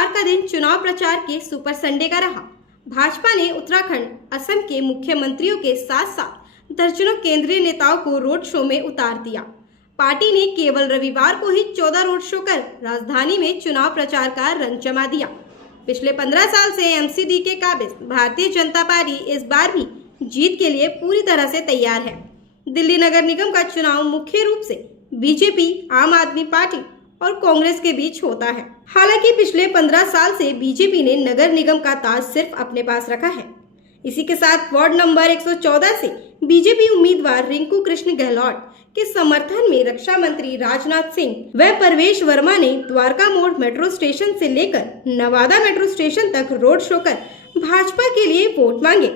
रविवार का दिन चुनाव प्रचार के सुपर संडे का रहा। भाजपा ने उत्तराखंड, असम के मुख्यमंत्रियों के साथ साथ दर्जनों केंद्रीय नेताओं को रोड शो में उतार दिया। पार्टी ने केवल रविवार को ही 14 रोड शो कर राजधानी में चुनाव प्रचार का रंग जमा दिया। पिछले 15 साल से एमसीडी के काबिज भारतीय जनता पार्टी इस बार भी जीत के लिए पूरी तरह से तैयार है। दिल्ली नगर निगम का चुनाव मुख्य रूप से बीजेपी, आम आदमी पार्टी और कांग्रेस के बीच होता है। हालांकि पिछले 15 साल से बीजेपी ने नगर निगम का ताज सिर्फ अपने पास रखा है। इसी के साथ वार्ड नंबर 114 से बीजेपी उम्मीदवार रिंकू कृष्ण गहलोत के समर्थन में रक्षा मंत्री राजनाथ सिंह व परवेश वर्मा ने द्वारका मोड़ मेट्रो स्टेशन से लेकर नवादा मेट्रो स्टेशन तक रोड शो कर भाजपा के लिए वोट मांगे।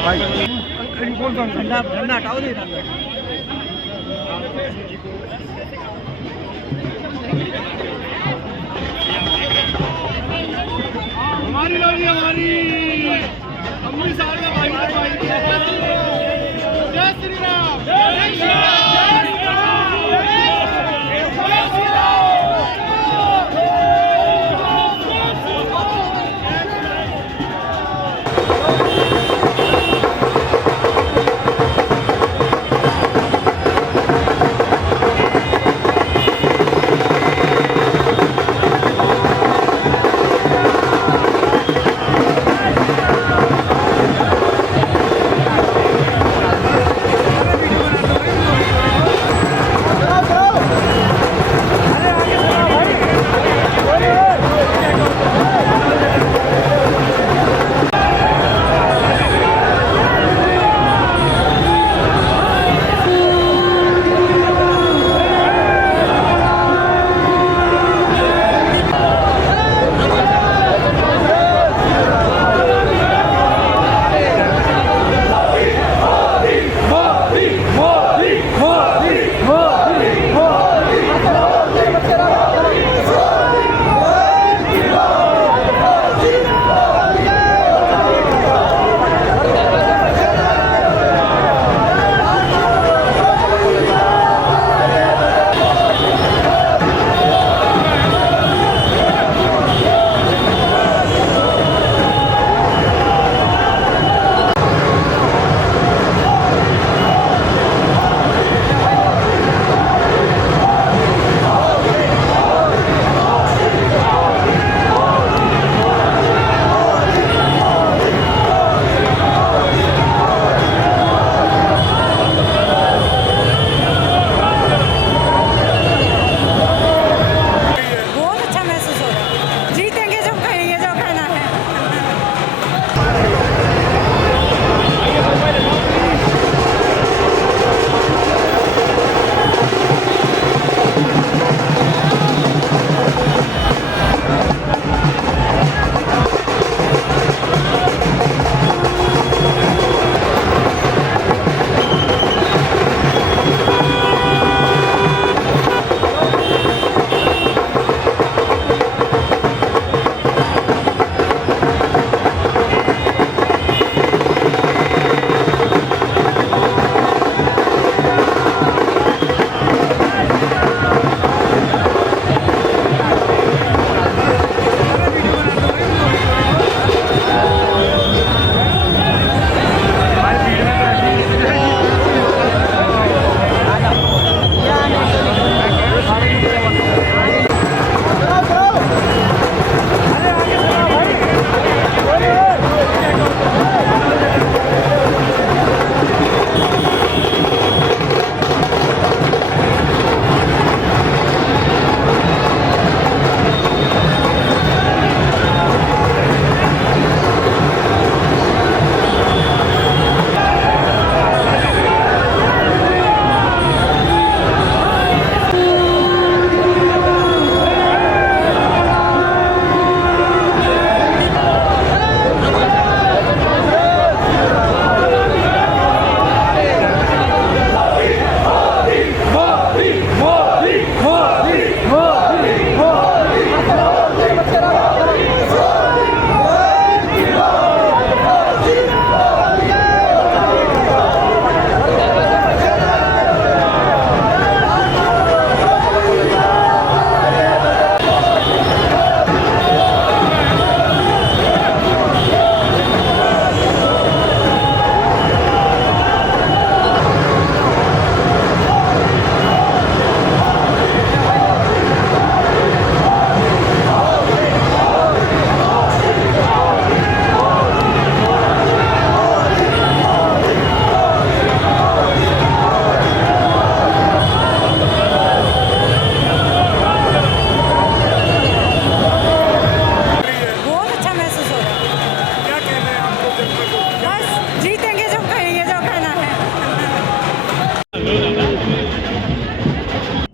भाई ठंडा हटाओ नहीं हमारी लड़ी हमारी 19 साल में भाई जय श्री राम जय श्री राम।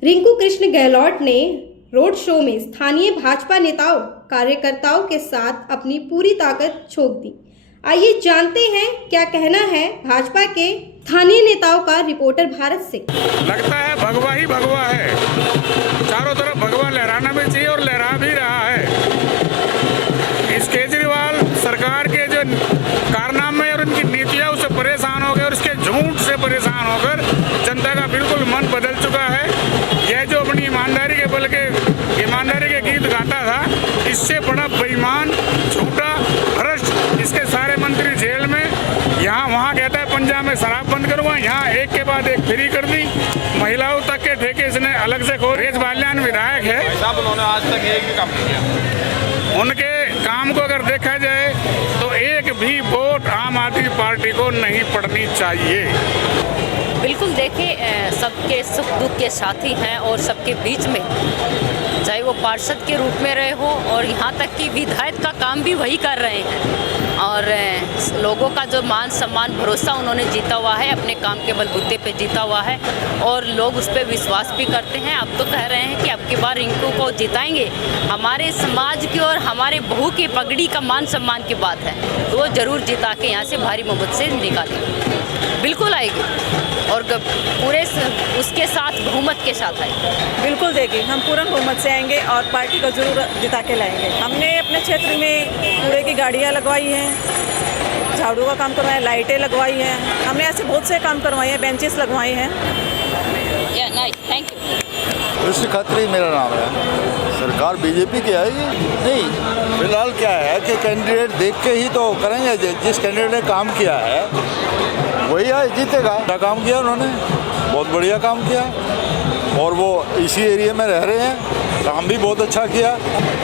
रिंकू कृष्ण गहलोत ने रोड शो में स्थानीय भाजपा नेताओं कार्यकर्ताओं के साथ अपनी पूरी ताकत झोंक दी। आइए जानते हैं क्या कहना है भाजपा के स्थानीय नेताओं का। रिपोर्टर भारत से। लगता है भगवा ही भगवा है, चारों तरफ भगवा लहराना भी चाहिए और लहरा भी रहा है। इस केजरीवाल सरकार के जो कारनामे और उनकी नीतियां उससे परेशान हो गए और उसके झूठ से परेशान होकर जनता का बिल्कुल मन बदल चुका है। यह जो अपनी ईमानदारी के बल के ईमानदारी के गीत गाता था, इससे बड़ा बेईमान, झूठा, भ्रष्ट इसके सारे मंत्री जेल में। यहाँ वहाँ कहता है पंजाब में शराब बंद करूँगा, यहाँ एक के बाद एक फ्री कर दी। महिलाओं तक के ठेके इसने अलग से खोल। रेज बाल्यान विधायक है, उन्होंने आज तक एक भी काम नहीं किया। उनके काम को अगर देखा जाए तो एक भी वोट आम आदमी पार्टी को नहीं पड़नी चाहिए। बिल्कुल देखिए, सबके सुख दुख के साथी हैं और सबके बीच में, चाहे वो पार्षद के रूप में रहे हो और यहाँ तक कि विधायक का काम भी वही कर रहे हैं। और लोगों का जो मान सम्मान भरोसा उन्होंने जीता हुआ है, अपने काम के बलबूते पे जीता हुआ है और लोग उस पर विश्वास भी करते हैं। अब तो कह रहे हैं कि अब की बार रिंकू को जिताएंगे। हमारे समाज की और हमारे बहू की पगड़ी का मान सम्मान की बात है, तो वो जरूर जिता के यहाँ से भारी बहुमत से निकालेंगे। बिल्कुल आएगी और पूरे उसके साथ बहुमत के साथ आएगी। बिल्कुल देगी, हम पूर्ण बहुमत से आएंगे और पार्टी को जरूर जिता के लाएंगे। हमने अपने क्षेत्र में कूड़े की गाड़ियाँ लगवाई हैं, झाड़ू का काम करवाया, लाइटें लगवाई हैं, हमने ऐसे बहुत से काम करवाए हैं, बेंचेस लगवाए हैं। Thank you. ऋषि खत्री मेरा नाम है। सरकार बीजेपी की आएगी? नहीं, फिलहाल क्या है कि कैंडिडेट देख के ही तो करेंगे। जिस कैंडिडेट ने काम किया है वही आए जीतेगा। क्या काम किया उन्होंने? बहुत बढ़िया काम किया और वो इसी एरिया में रह रहे हैं, काम भी बहुत अच्छा किया।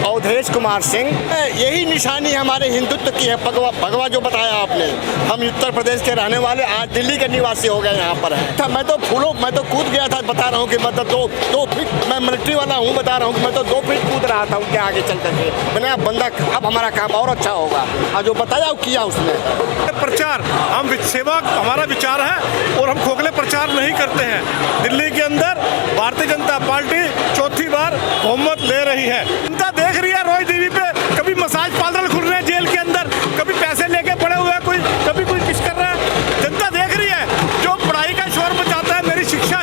अवधेश कुमार सिंह, यही निशानी हमारे हिंदुत्व की है। भगवा जो बताया आपने, हम उत्तर प्रदेश के रहने वाले आज दिल्ली के निवासी हो गए यहाँ पर है। मैं तो कूद गया था, बता रहा हूँ कि मतलब दो फीट, मैं मिलिट्री वाला हूँ, बता रहा हूँ कि मैं तो 2 फीट कूद रहा था उनके आगे चल करके। मैंने अब बंदा, अब हमारा काम और अच्छा होगा। और जो बताया किया उसने। प्रचार हम सेवा हमारा विचार है और हम खोखले प्रचार नहीं करते हैं। दिल्ली के अंदर भारतीय जनता पार्टी चौथी बार बहुमत ले रही है। जनता देख रही है रोज टीवी पे, कभी मसाज पार्लर खुल रहे हैं जेल के अंदर, कभी पैसे लेके पड़े हुए हैं, कभी कोई किस कर रहा है। जनता देख रही है। जो पढ़ाई का शोर मचाता है, मेरी शिक्षा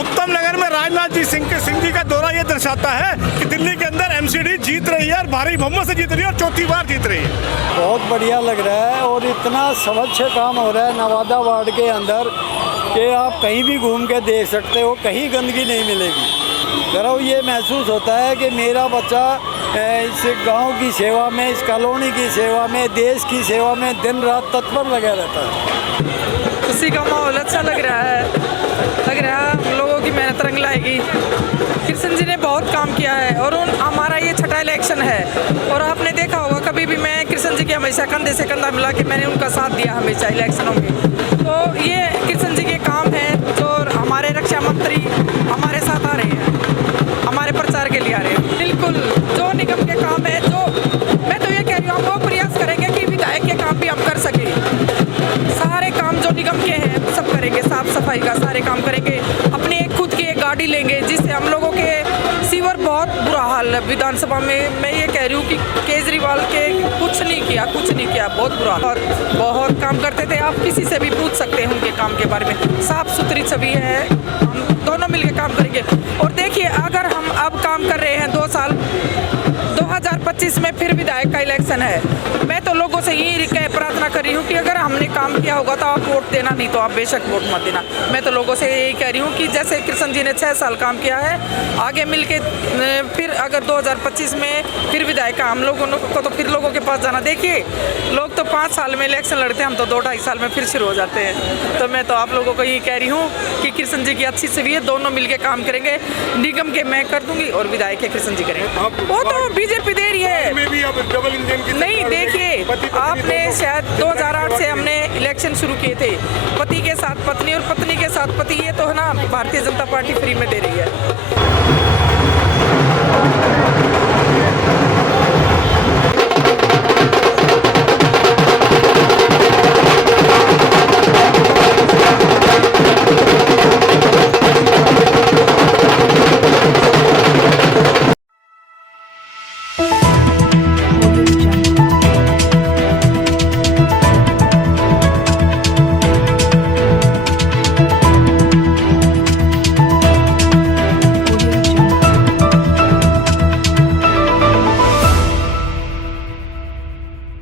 उत्तम नगर में राजनाथ सिंह जी का दौरा ये दर्शाता है कि दिल्ली के अंदर एमसीडी जीत रही है और भारी बहुमत से जीत रही है और चौथी बार जीत रही है। बहुत बढ़िया लग रहा है और इतना स्वच्छ काम हो रहा है नवादा वार्ड के अंदर कि आप कहीं भी घूम के देख सकते हो, कहीं गंदगी नहीं मिलेगी। जरा ये महसूस होता है कि मेरा बच्चा इस गांव की सेवा में, इस कॉलोनी की सेवा में, देश की सेवा में दिन रात तत्पर लगा रहता है। खुशी का माहौल अच्छा लग रहा है हम लोगों की मेहनत रंग लाएगी। कृष्ण जी ने बहुत काम किया है और हमारा ये छठा इलेक्शन है और आपने देखा होगा कभी भी मैं कृष्ण जी के हमेशा कंधे से कंधा मिला के मैंने उनका साथ दिया हमेशा इलेक्शनों में। तो ये कृष्ण जी के काम है जो हमारे रक्षा मंत्री हमारे साथ आ रहे हैं, हमारे प्रचार के लिए आ रहे हैं। बिल्कुल जो निगम के काम है, जो मैं तो ये कह रही हूँ, हम वो प्रयास करेंगे कि विधायक के काम भी हम कर सकें। सारे काम जो निगम के हैं सब करेंगे, साफ सफाई का सारे काम करेंगे। अपनी एक खुद की एक गाड़ी लेंगे जिससे हम लोगों के सीवर बहुत बुरा हाल है विधानसभा में। मैं ये कह रही हूँ कि केजरीवाल के कुछ नहीं किया, बहुत बुरा। और बहुत काम करते थे, आप किसी से भी पूछ सकते हैं उनके काम के बारे में। साफ सुथरी छवि है, हम दोनों मिलकर काम करेंगे। और देखिए, अगर हम अब काम कर रहे हैं 2 साल, 2025 में फिर विधायक का इलेक्शन है। मैं तो लोगों से यही प्रार्थना कर रही हूँ कि अगर हमने काम किया होगा तो आप वोट देना, नहीं तो आप बेशक वोट मत देना। मैं तो लोगों से यही कह रही हूँ कि जैसे कृष्ण जी ने 6 साल काम किया है, आगे मिलके फिर अगर 2025 में फिर विधायक का हम लोगों को तो फिर लोगों के पास जाना। देखिए, लोग तो 5 साल में इलेक्शन लड़ते हैं, हम तो 2-2.5 साल में फिर शुरू हो जाते हैं। तो मैं तो आप लोगों को यही कह रही हूँ कि कृष्ण जी की अच्छी छवि है, दोनों मिलके काम करेंगे। निगम के मैं कर दूंगी और विधायक के कृष्ण जी करेंगे। वो तो बीजेपी दे रही है। नहीं, देखिए, आपने शायद 2008 से हमने इलेक्शन शुरू किए थे, पति के साथ पत्नी और पत्नी के साथ पति, ये तो है ना, भारतीय जनता पार्टी फ्री में दे रही है।